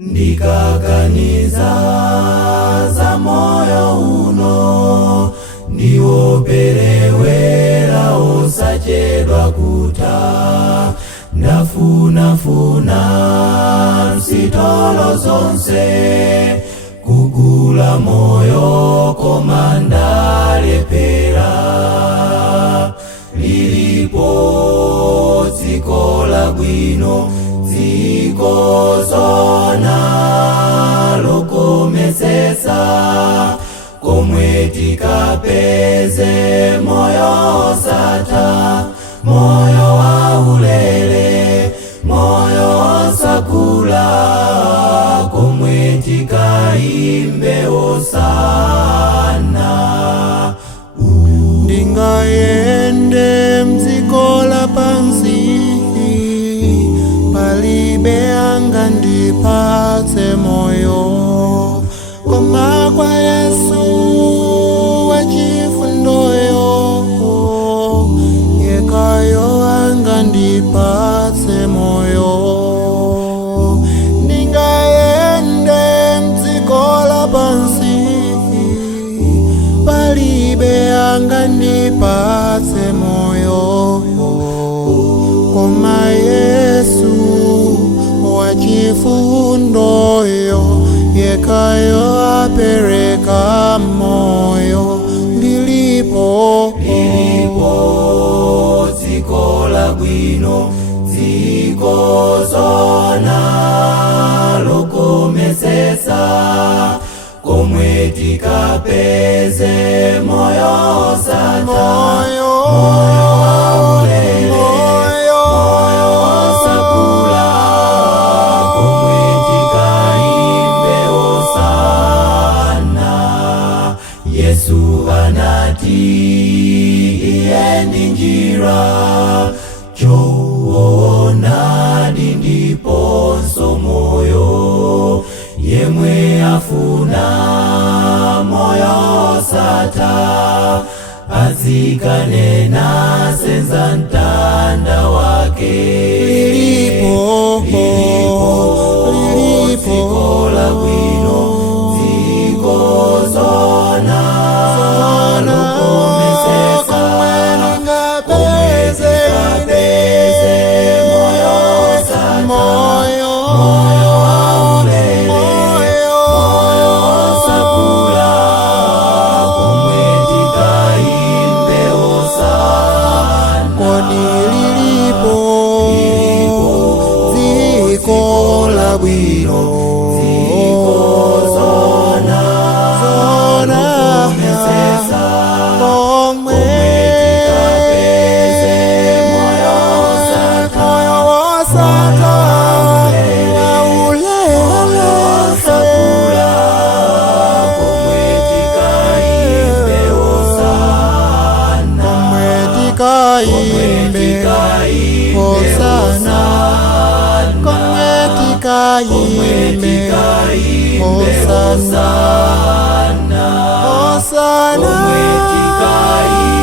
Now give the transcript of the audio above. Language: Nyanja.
ndikaganiza za moyo uno, ndiwoperewera osachedwa kuta. Ndafunafuna msitolo zonse, kugula moyo koma ndalepera. Lilipo dziko labwino, dziko zona lokomesesa, komwe tikapeze moyo osatha, moyo waulere, moyo osakula, komwe tikaimbe osana. Ndingayende mdziko lapansi, palibe angandipatse moyo, koma kwa Yesu wachifundoyo, yekayo angandipatse moyo. Ndingayende mdziko lapansi, palibe angandipatse moyo, koma Yesu wachifundoyo, yekayo apereka moyo. Lilipo dziko labwino, dziko zona lokomesesa, komwe tikapeze moyo osatha, moyo waulere, moyo osakula, komwe tikaimbe osana. Yesu anati iye ndi njira, choonadi ndiponso moyo. Yemwe afuna moyo osatha, adzikane nasenza mtanda wake. Lilipo dziko labwino, dziko zona lokomesesa, komwe tikapeze moyo osatha, moyo waulere, moyo osakula, komwe tikaimbe osana. Kodi lilipo dziko labwino, dziko zona lokomesesa, komwe tikapeze moyo osatha, moyo osakula, komwe tikaimbe osana, komwe tikaimbe osana, komwe tikaimbe osana, komwe tikaimbe